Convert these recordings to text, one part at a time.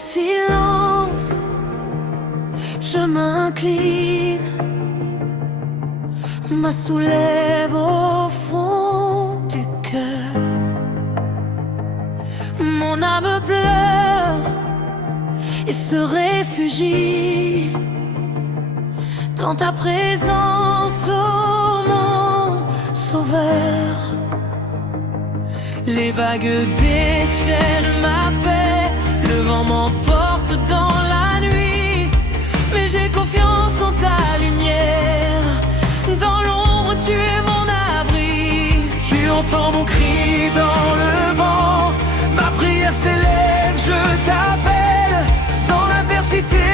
silence, je m'incline, me soulève au fond du cœur. Mon âme pleure et se réfugie dans ta présence, oh mon sauveur. Les vagues déchaînent ma paix, le vent m'emporte dans la nuit, mais j'ai confiance en ta lumière. Dans l'ombre, tu es mon abri. Tu entends mon cri dans le vent, ma prière s'élève, je t'appelle. Dans l'adversité,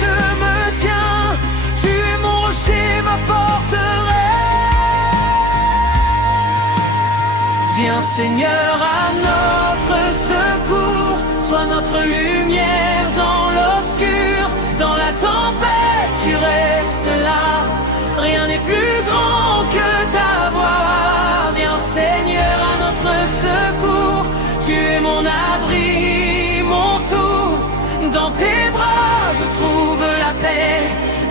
je me tiens. Tu es mon rocher, ma forteresse. Viens Seigneur à notre secours, sois notre lumière dans l'obscur. Dans la tempête, tu restes là, rien n'est plus grand que ta voix. Viens Seigneur à notre secours, tu es mon abri, mon tout. Dans tes bras, je trouve la paix.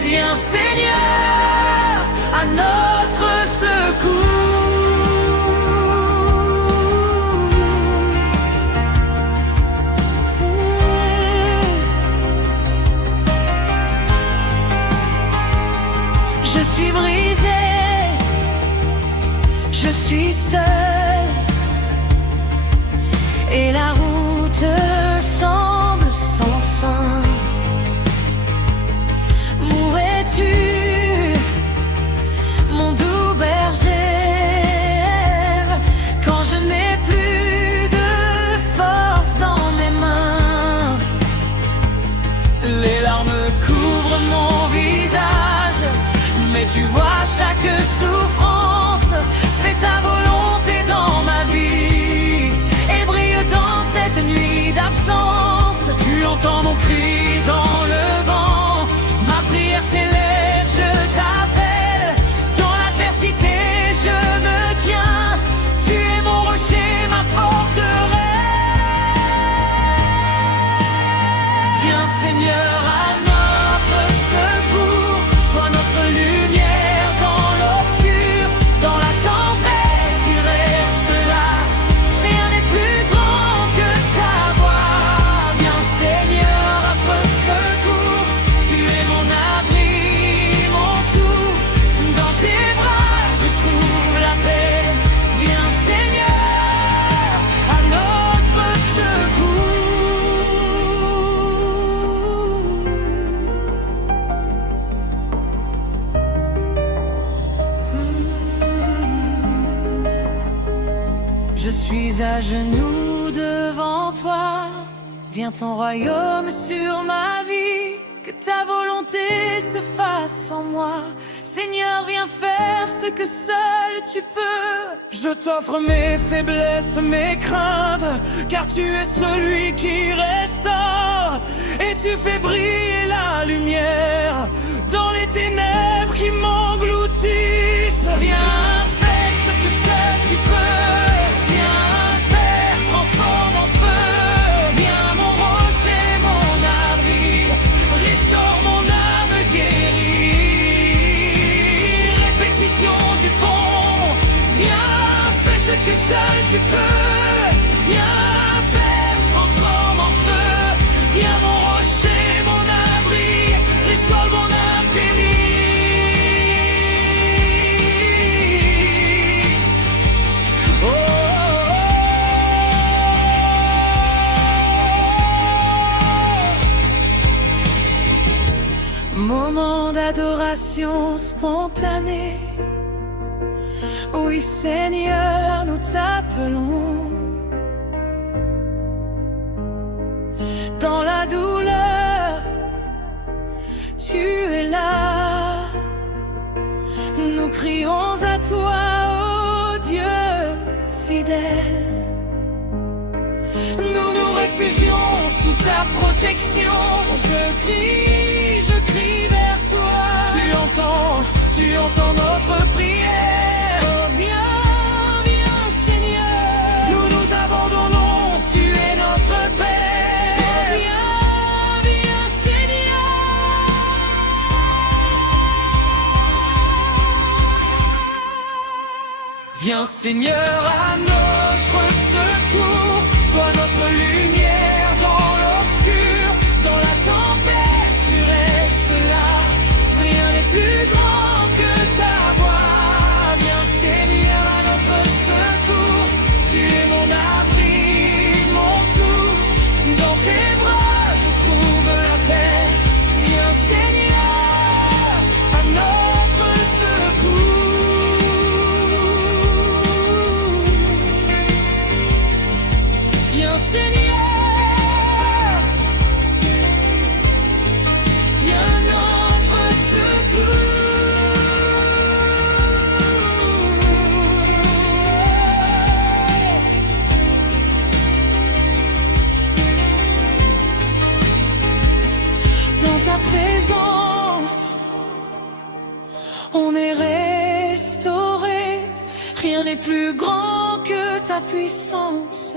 Viens Seigneur à notre secours. Je suis brisé, je suis seul, et la route semble sans fin. Mourrais-tu, mon doux berger, quand je n'ai plus de force dans mes mains? Les larmes couvrent mon visage, mais tu vois chaque souffrance. Fais ta volonté dans ma vie et brille dans cette nuit d'absence. Tu entends mon cri dans le vent, ma prière s'élève, je t'appelle. Dans l'adversité, je me tiens. Tu es mon rocher, ma forteresse. Viens Seigneur à notre secours, sois notre lumière dans l'obscur. Dans la tempête, tu restes là, rien n'est plus grand que ta voix. Viens Seigneur à notre secours, tu es mon abri, mon tout. Dans tes bras, je trouve la paix. Viens Seigneur à notre secours. Je suis à genoux devant toi. Viens ton royaume sur ma vie, que ta volonté se fasse en moi. Seigneur, viens faire ce que seul tu peux. Je t'offre mes faiblesses, mes craintes, car tu es celui qui restaure. Et tu fais briller la lumière dans les ténèbres qui m'engloutissent. Viens faire ce que seul tu peux. Viens Père, transforme en feu. Viens mon rocher, mon abri, restaure mon âme guérie. Répétition du pont. Viens, fais ce que seul tu peux. Viens Père, transforme en feu. Viens mon rocher, mon abri, restaure mon âme périe. Oh, oh, oh. Moment d'adoration spontanée. Oui Seigneur, nous t'appelons. Dans la douleur, tu es là. Nous crions à toi, ô Dieu fidèle. Nous nous réfugions sous ta protection. Je crie vers toi. Tu entends notre prière. Oh, viens, viens Seigneur. Nous nous abandonnons, tu es notre Père. Oh, viens, Viens Seigneur à notre secours, sois notre lumière dans l'obscur, dans la tempête tu restes là, rien n'est plus grand que ta voix. Viens Seigneur à notre secours, tu es mon abri, mon tout, dans tes bras je trouve la paix. Viens Seigneur à notre secours. Viens Seigneur, viens à notre secours. Dans ta présence, on est restauré, rien n'est plus grand que ta puissance.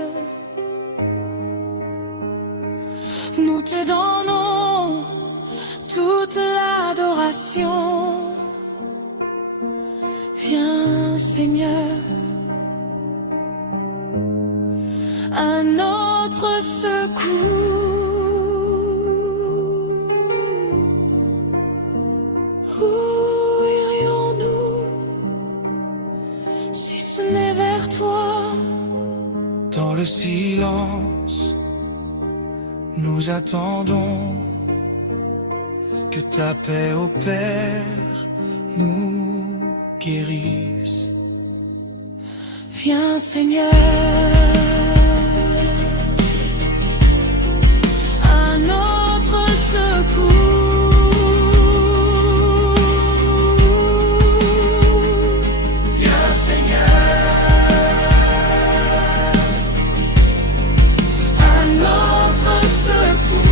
Nous te donnons toute l'adoration. Viens Seigneur à notre secours. Où irions-nous si ce n'est vers toi? Dans le silence, nous attendons que ta paix opère, nous guérisse. Viens Seigneur à notre secours. Viens Seigneur À notre secours.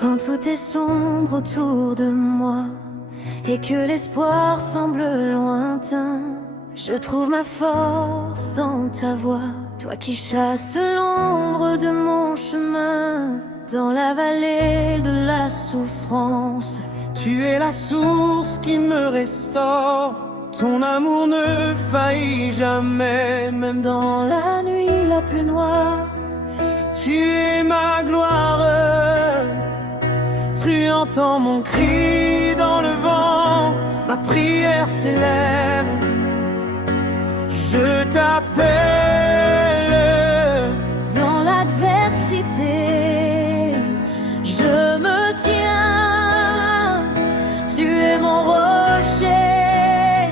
Quand tout est sombre autour de moi et que l'espoir semble lointain, je trouve ma force dans ta voix, toi qui chasses l'ombre de mon chemin. Dans la vallée de la souffrance, tu es la source qui me restaure. Ton amour ne faillit jamais, même dans la nuit la plus noire. tu es ma gloire. Tu entends mon cri dans le vent, ma prière s'élève. Je t'appelle. Dans l'adversité, je me tiens. Tu es mon rocher,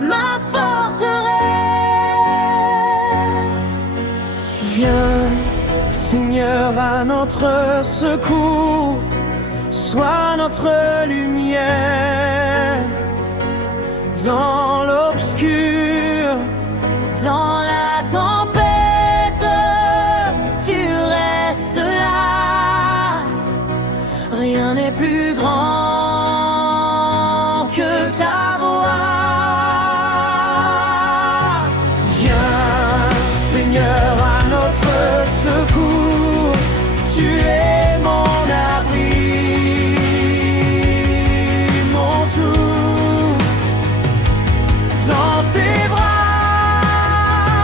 ma forteresse. Viens, Seigneur, à notre secours. Sois notre lumière dans l'obscur. Dans la tempête, tu restes là. Rien n'est plus grand que ta voix. Viens, Seigneur, à notre secours. Tu es mon abri, mon tout. Dans tes bras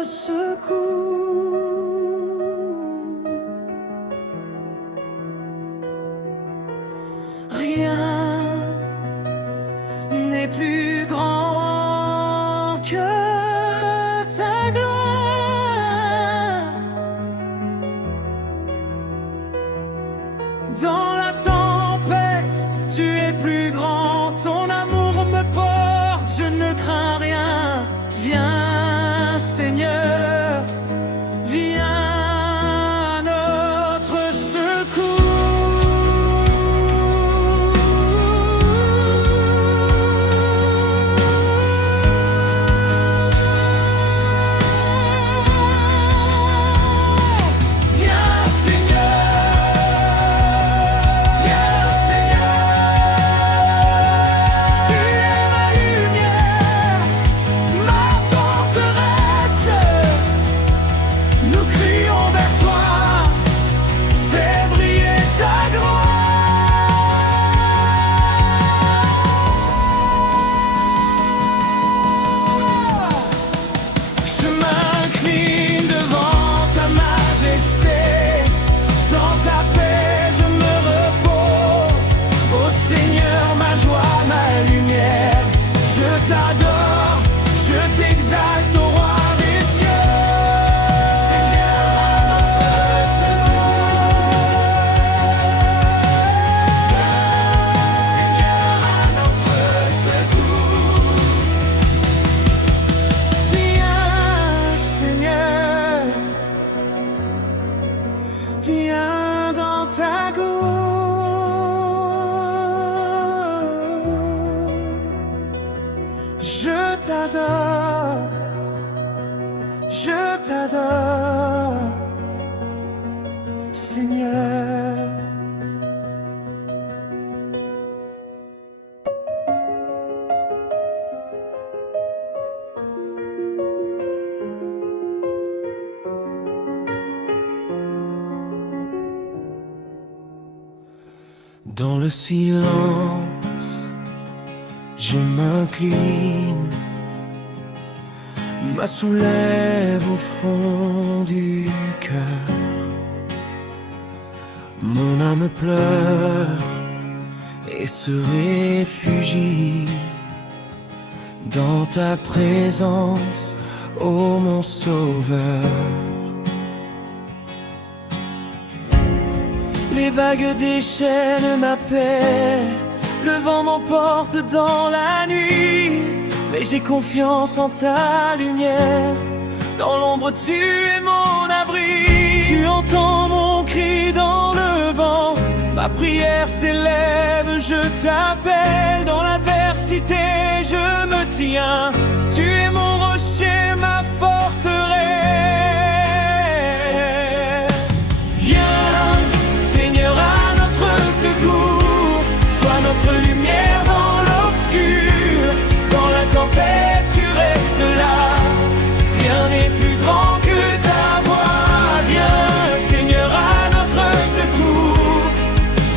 notre secours. Rien n'est plus grand que ta gloire. Dans la tempête, tu es plus grand. Ton amour me porte, je ne crains rien. Viens, Seigneur, viens à notre secours. Viens, Seigneur, viens, Seigneur. Tu es ma lumière, ma forteresse. Nous crions vers toi, fais briller ta gloire. Je m'incline devant ta majesté. Dans ta paix je me repose. Ô Seigneur, ma joie, ma lumière. Je t'adore, je t'exalte, ô roi des cieux. Seigneur, à notre secours. Seigneur, à notre secours. Viens, Seigneur, viens dans ta gloire. Je t'adore, Seigneur. Dans le silence, je m'incline, me soulève au fond du cœur. Mon âme pleure et se réfugie dans ta présence, ô mon sauveur. Les vagues déchaînent ma paix, le vent m'emporte dans la nuit. Mais j'ai confiance en ta lumière, dans l'ombre tu es mon abri. Tu entends mon cri dans le vent, ma prière s'élève, je t'appelle. Dans l'adversité je me tiens, tu es mon rocher, ma forteresse. Viens, Seigneur, à notre secours, sois notre lumière dans l'obscur. Dans la tempête, tu restes là, rien n'est plus grand que ta voix. Viens, Seigneur, à notre secours,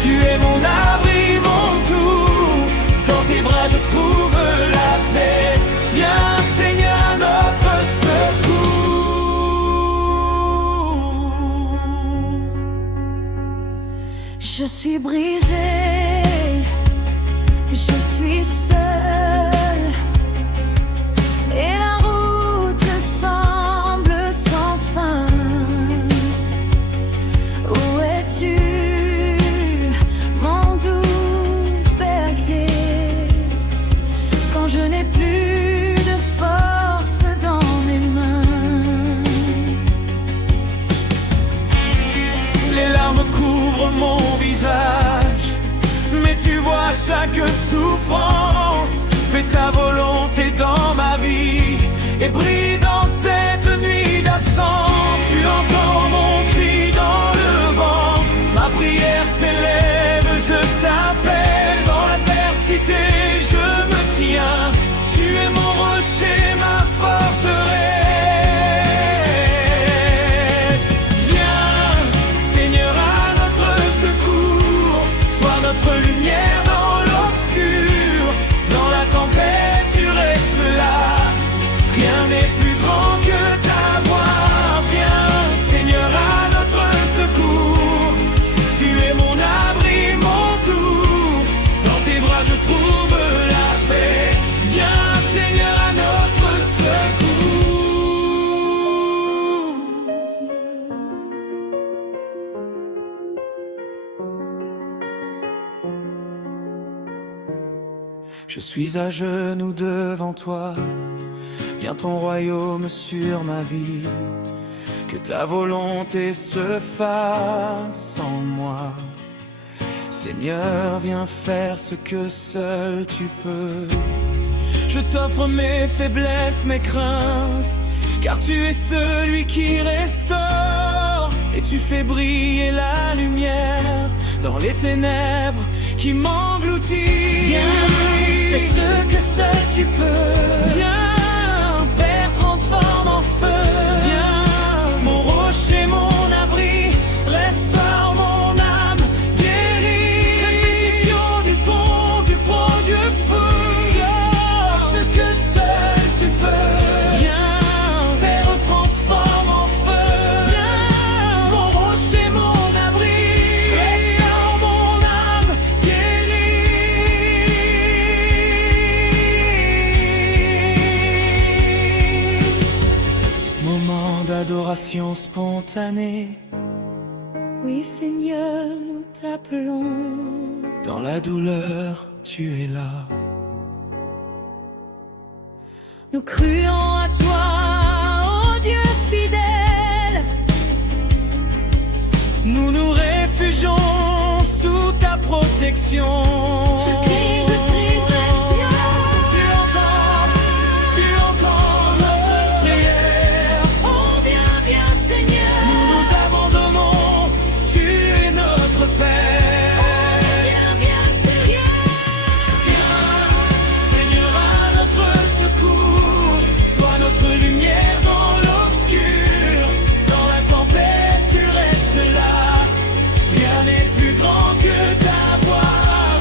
tu es mon abri, mon tout. Dans tes bras je trouve la paix. Viens, Seigneur, à notre secours. Je suis brisée, je suis seule, et la route semble sans fin. Où es-tu, mon doux berger, quand je n'ai plus de force dans mes mains? Les larmes couvrent mon visage, mais tu vois chaque souffrance. Fais ta volonté dans ma vie et brille dans cette nuit d'absence. Tu entends mon cri dans le vent, ma prière s'élève, je t'appelle. Dans l'adversité je me tiens, tu es mon rocher, ma forteresse. Viens, Seigneur, à notre secours, sois notre lumière dans l'obscur. Dans la tempête tu restes là, rien n'est plus grand que ta Je suis à genoux devant toi. Viens ton royaume sur ma vie. Que ta volonté se fasse en moi. Seigneur, viens faire ce que seul tu peux. Je t'offre mes faiblesses, mes craintes, car tu es celui qui restaure. Et tu fais briller la lumière dans les ténèbres qui m'engloutissent. Viens, fais ce que seul tu peux. Viens, Père, transforme en feu. Viens, mon rocher, mon abri, restaure mon âme, guéris. Répétition du bon Dieu feu. Viens, ce que seul tu peux. Viens, Père, transforme en feu. Viens, mon rocher, mon abri, restaure mon âme, guéris. Moment d'adoration spontanée. Oui Seigneur, nous t'appelons. Dans la douleur, tu es là. Nous crions à toi, ô Dieu fidèle. Nous nous réfugions sous ta protection. Je crie, Dieu. Tu entends notre prière. Oh viens Seigneur. Nous nous abandonnons, tu es notre Père. Viens Seigneur. Viens, Seigneur, à notre secours. Sois notre lumière dans l'obscur. Dans la tempête, tu restes là. Rien n'est plus grand que ta voix.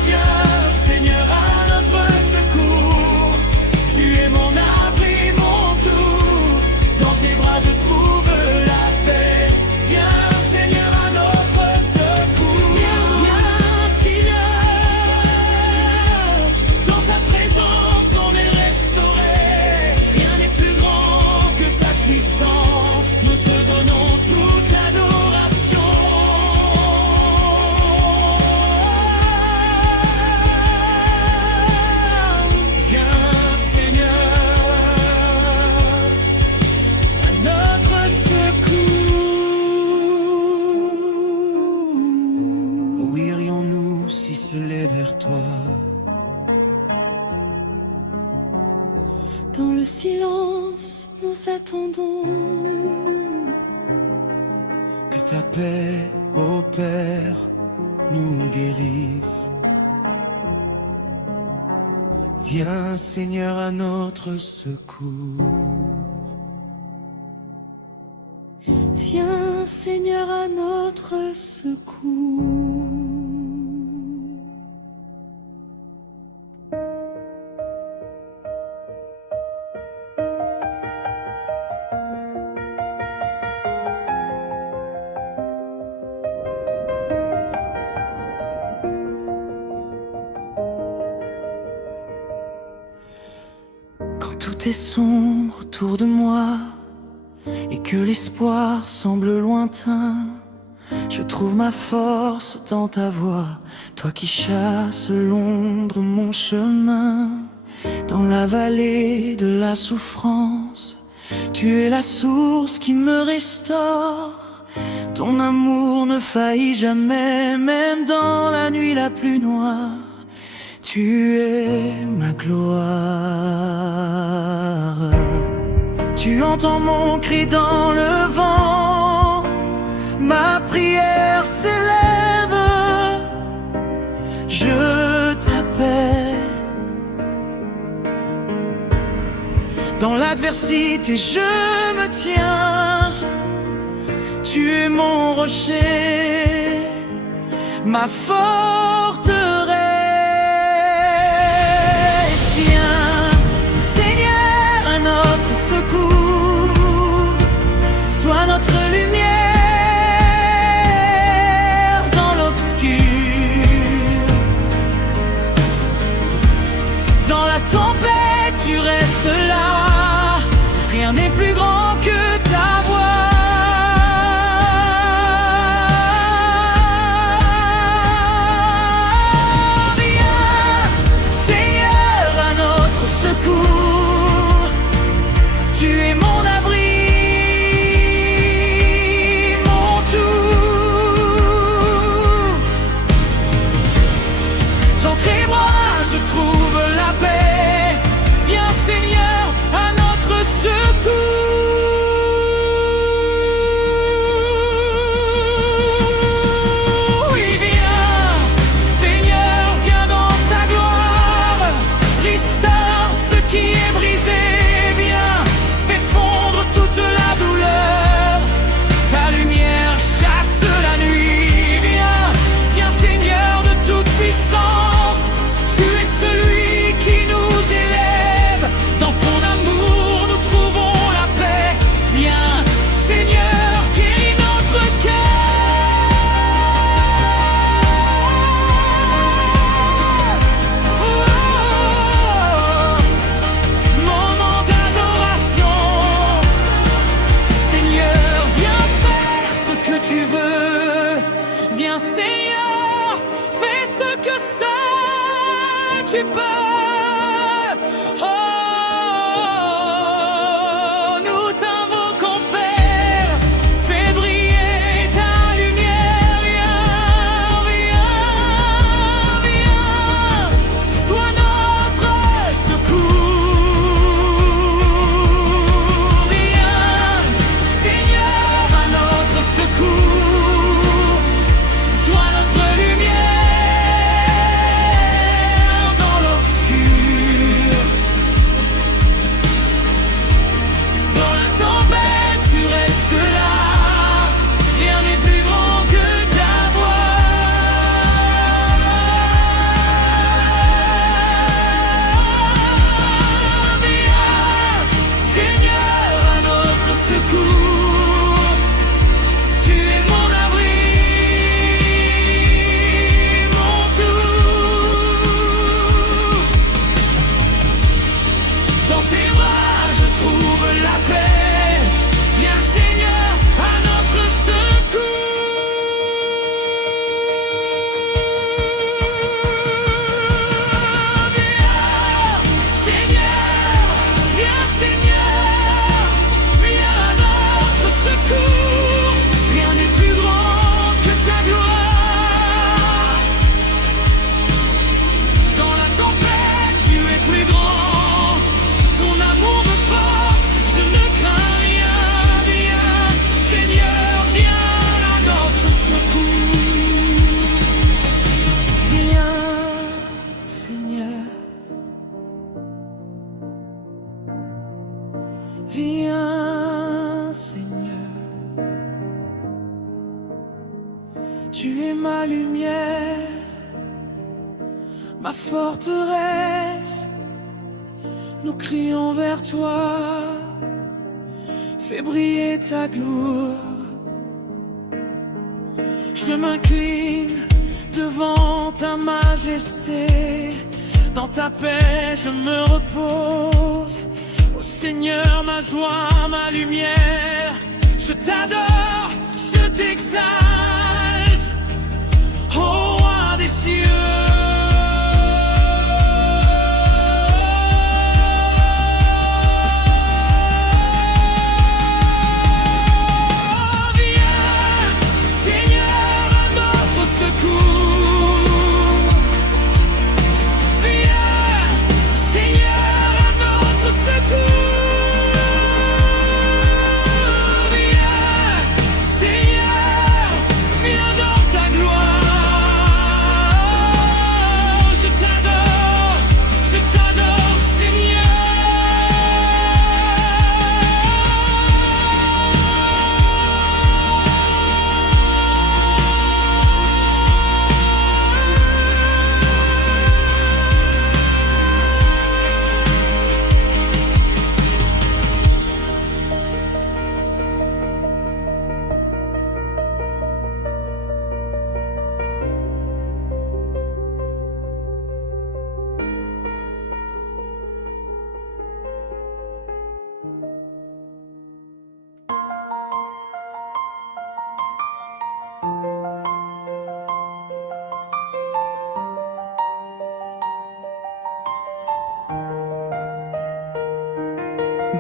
Viens, Seigneur, à notre secours. Tu es mon abri, mon tour. Dans tes bras, je trouve la paix. Viens, Seigneur, à notre secours. Viens Seigneur. Dans ta présence, on est restauré. Rien n'est plus grand que ta puissance. Nous te donnons toute l'adoration. Viens, Seigneur, à notre secours. Où irions-nous si ce n'est vers toi? Dans le silence, nous attendons. Que ta paix, ô Père, nous guérisse. Viens, Seigneur, à notre secours. Viens Seigneur à notre secours. Quand tout est sombre autour de moi et que l'espoir semble lointain, je trouve ma force dans ta voix, toi qui chasses l'ombre mon chemin. Dans la vallée de la souffrance, tu es la source qui me restaure. Ton amour ne faillit jamais, même dans la nuit la plus noire. Tu es ma gloire. Tu entends mon cri dans le vent, ma prière s'élève. Je t'appelle. Dans l'adversité, je me tiens. Tu es mon rocher, ma forteresse. Viens, Seigneur, à notre secours. Sois notre lumière dans l'obscur. Dans la tempête, tu restes là. Rien n'est plus grand que ta voix. tu es mon abri, mon tout. Dans tes bras je trouve la paix. Viens Seigneur à notre secours. Oui, viens Seigneur, viens dans ta gloire. Restaure ce qui est brisé. Viens, fais fondre toute la douleur. Ta lumière chasse la nuit. Viens, viens Seigneur de toute puissance. Tu es celui qui nous élève. Dans ton amour nous trouvons la paix. Viens Seigneur, guéris notre cœur. Oh, moment d'adoration. Seigneur, viens faire ce que tu veux. Viens Seigneur, fais ce que seul tu peux. Oh, nous t'invoquons Père, fais briller ta lumière. Viens, viens, viens, sois notre secours. Viens, Seigneur, à notre secours. Sois notre lumière dans l'obscur. Dans la tempête, tu restes là. Rien n'est plus grand que ta voix. Viens, Seigneur, à notre secours. Tu es mon abri, mon tout. Dans tes bras je trouve la paix. Viens Seigneur à notre secours. Viens Seigneur, viens à notre secours. Rien n'est plus grand que ta gloire. Dans la tempête, tu es plus grand. Ton amour me porte, je ne crains rien. Viens, Seigneur, viens à notre secours. Viens, Seigneur. Viens, Seigneur. Tu es ma lumière, ma forteresse. Nous crions vers toi, fais briller ta gloire. Je m'incline devant ta majesté. Dans ta paix je me repose. Ô Seigneur, ma joie, ma lumière. Je t'adore, je t'exalte. Ô roi des cieux. Viens, Seigneur, à notre secours. Viens, Seigneur, à notre secours. Viens, Seigneur,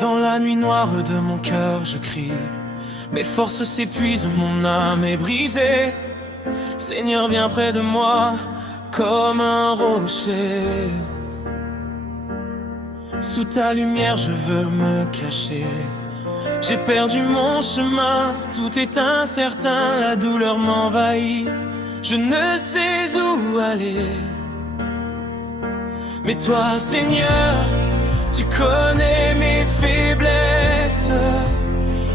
Dans la nuit noire de mon cœur je crie, mes forces s'épuisent, mon âme est brisée. Seigneur, viens près de moi comme un rocher. Sous ta lumière je veux me cacher. J'ai perdu mon chemin, tout est incertain, la douleur m'envahit. Je ne sais où aller. Mais toi, Seigneur, tu connais mes faiblesses.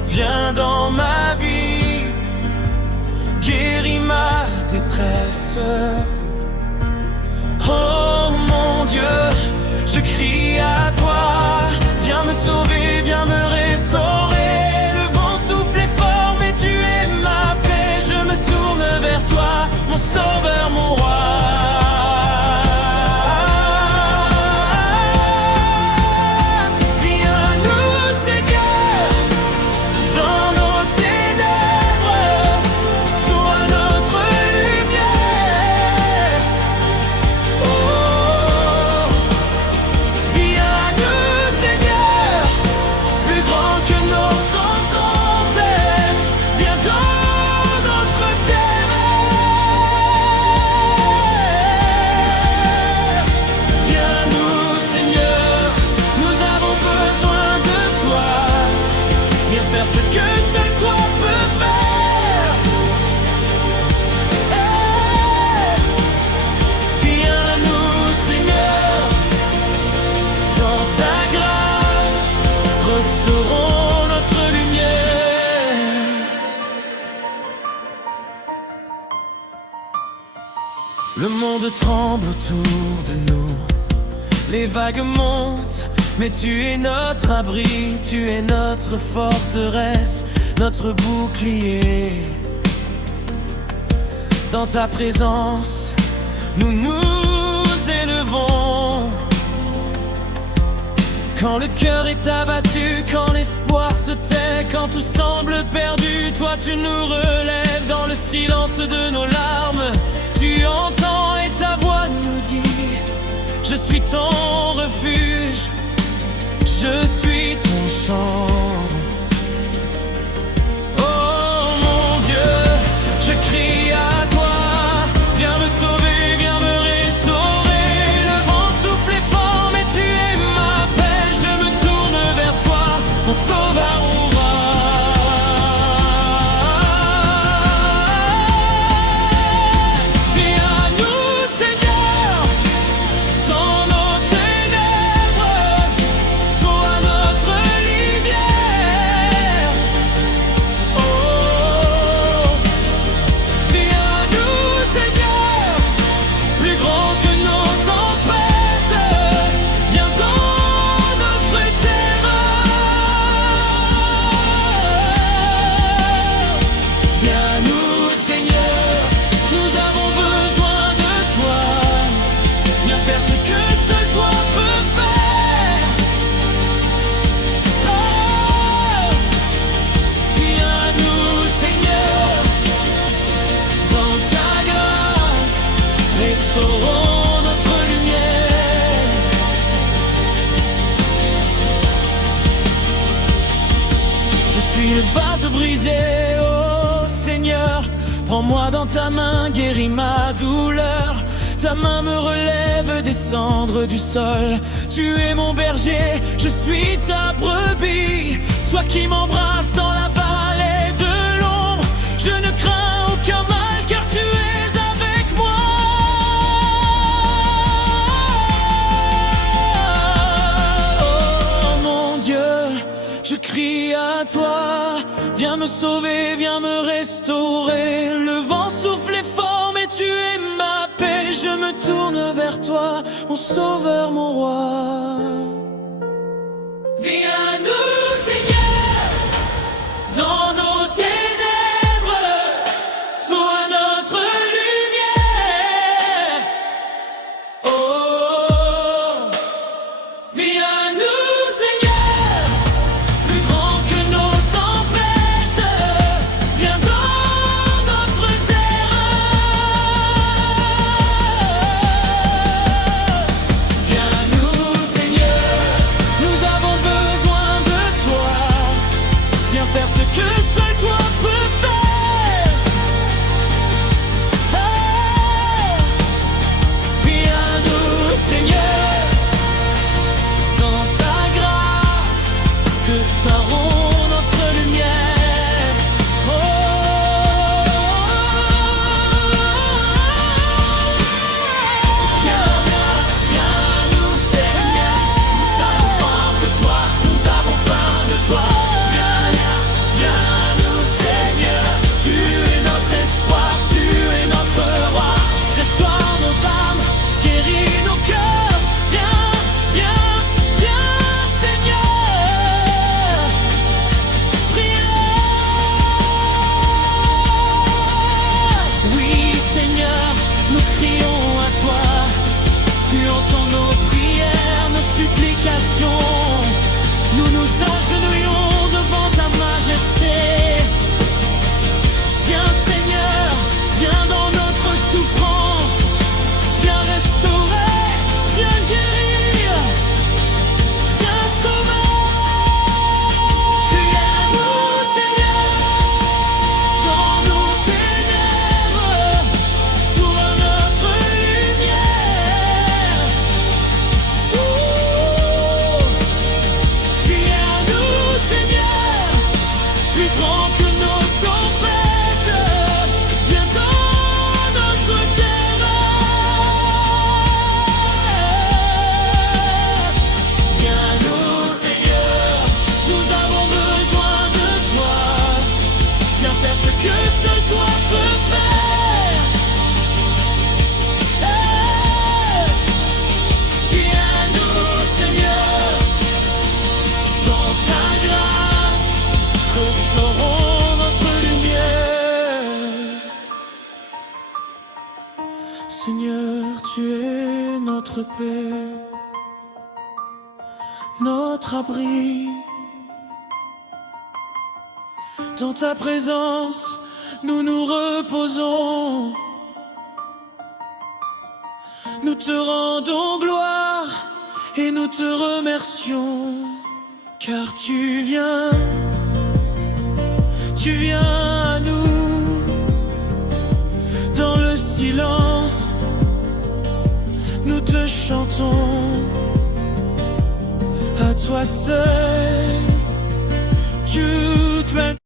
Viens dans ma vie, guéris ma détresse. Oh mon Dieu, je crie à toi. Viens me sauver, viens me restaurer. Le vent souffle est fort, mais tu es ma paix. Je me tourne vers toi, mon sauveur, mon roi. Le monde tremble autour de nous, les vagues montent, mais tu es notre abri, tu es notre forteresse, notre bouclier. Dans ta présence, nous nous élevons. Quand le cœur est abattu, quand l'espoir se tait, quand tout semble perdu, toi tu nous relèves dans le silence de nos larmes. Tu entends et ta voix nous dit: je suis ton refuge, je suis ton chant. Oh mon Dieu, je crie à toi, viens me sauver, viens me restaurer. Le vent souffle est fort, mais tu es ma paix. Je me tourne vers toi, mon sauveur, mon roi. Restaurons notre lumière. Je suis le vase brisé, oh Seigneur. Prends-moi dans ta main, guéris ma douleur. Ta main me relève des cendres du sol. Tu es mon berger, je suis ta brebis. Toi qui m'embrasses dans la vallée de l'ombre. Je ne crains aucun mal car tu es avec moi. Je crie à toi, viens me sauver, viens me restaurer. Le vent souffle est fort, mais tu es ma paix. Je me tourne vers toi, mon sauveur, mon roi. Viens à nous, Seigneur, dans nos ténèbres, sois notre lumière. Oh, viens à nous. Seigneur. faire ce que seul toi peux faire. Oh, viens nous, Seigneur, dans ta grâce, que seront notre lumière. Oh, viens, viens, viens nous, Seigneur, nous avons faim de toi, nous avons faim de toi. Viens, viens, viens nous, Seigneur, tu es notre espoir, tu es notre roi. Restaure nos âmes, guéris nos cœurs. Viens, viens, viens, Seigneur, prions. Oui, Seigneur, nous crions à toi. Tu entends nos prières, nos supplications. Nous nous agenouillons devant ta majesté. Viens, Seigneur, viens dans notre souffrance. Viens restaurer, viens guérir, viens sauver. Viens nous, Seigneur, dans nos ténèbres, sois notre lumière. Viens nous, Seigneur, plus grand que nos tempêtes. Viens dans notre terreur. Viens nous, Seigneur, nous avons besoin de toi. Viens faire ce que seul toi peux faire. Viens nous, Seigneur, dans ta grâce, restaurons notre lumière. Seigneur, tu es notre paix, notre abri. Dans ta présence, nous nous reposons. Nous te rendons gloire et nous te remercions, car tu viens à nous. Dans le silence, nous te chantons. À toi seul, toute